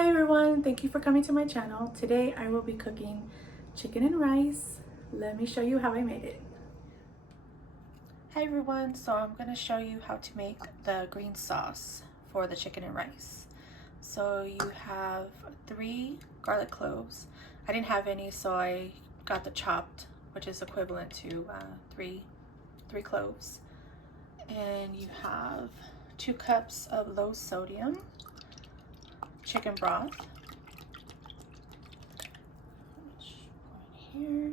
Hi everyone, thank you for coming to my channel. Today I will be cooking chicken and rice. Let me show you how I made it. Hi everyone, so I'm going to show you how to make the green sauce for the chicken and rice. So you have 3 garlic cloves. I didn't have any, so I got the chopped, which is equivalent to three cloves. And you have 2 cups of low sodium chicken broth. Here.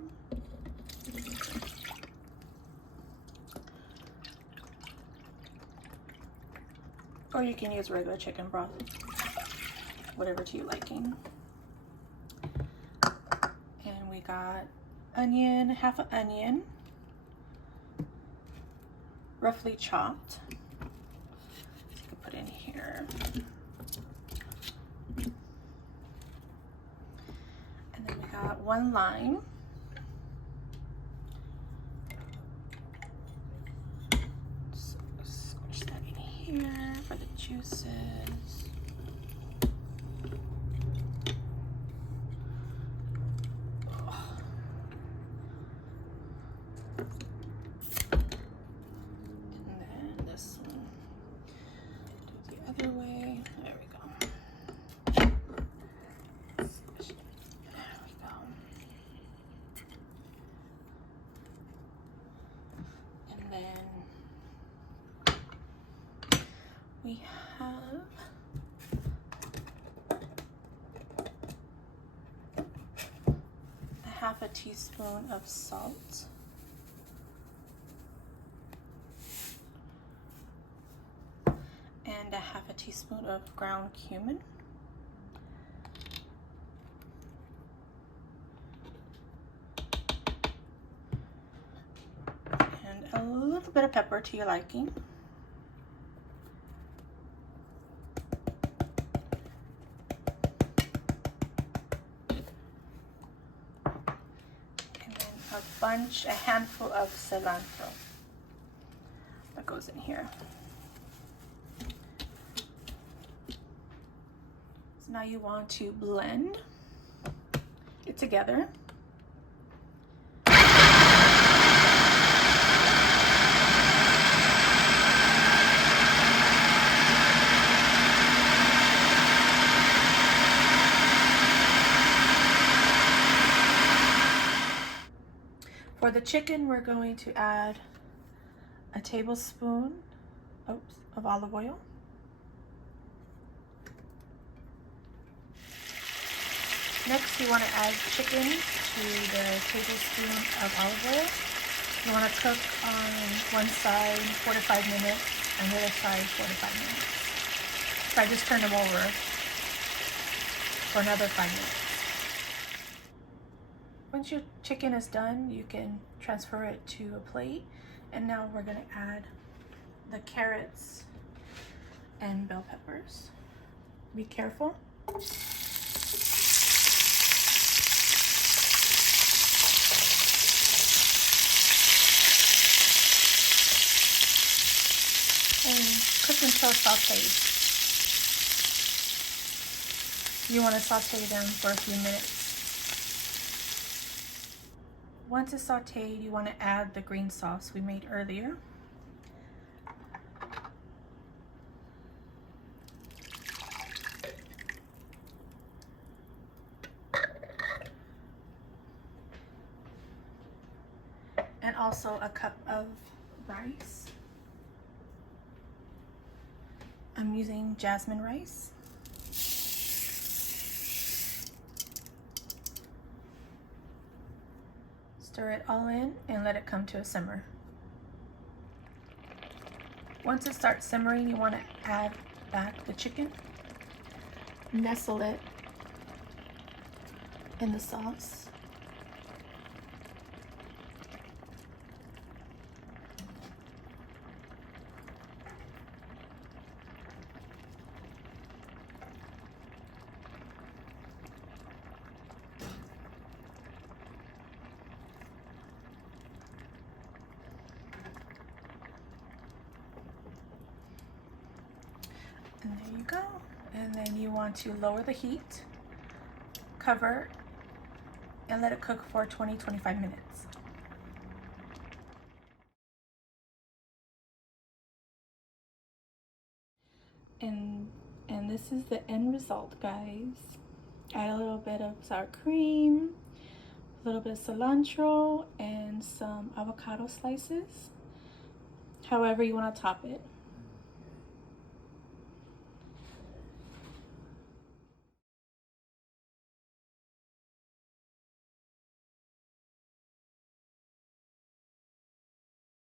Or you can use regular chicken broth, whatever to your liking. And we got onion, half an onion, roughly chopped. You can put in here. And then we got 1 lime. So squish that in here for the juices. And then this one, do it the other way. There we go. There we go. And then we have a half a teaspoon of salt. And a half a teaspoon of ground cumin. And a little bit of pepper to your liking. And then a handful of cilantro that goes in here. So now you want to blend it together. For the chicken, we're going to add a tablespoon of olive oil. Next, you want to add chicken to the tablespoon of olive oil. You want to cook on one side 4 to 5 minutes and the other side 4 to 5 minutes. So I just turned them over for another 5 minutes. Once your chicken is done, you can transfer it to a plate. And now we're going to add the carrots and bell peppers. Be careful. And cook until sauteed. You want to saute them for a few minutes. Once it's sauteed, you want to add the green sauce we made earlier. And also a cup of rice. I'm using jasmine rice. Stir it all in and let it come to a simmer. Once it starts simmering, you want to add back the chicken. Nestle it in the sauce. And there you go. And then you want to lower the heat, cover, and let it cook for 20-25 minutes. And this is the end result, guys. Add a little bit of sour cream, a little bit of cilantro, and some avocado slices. However you want to top it.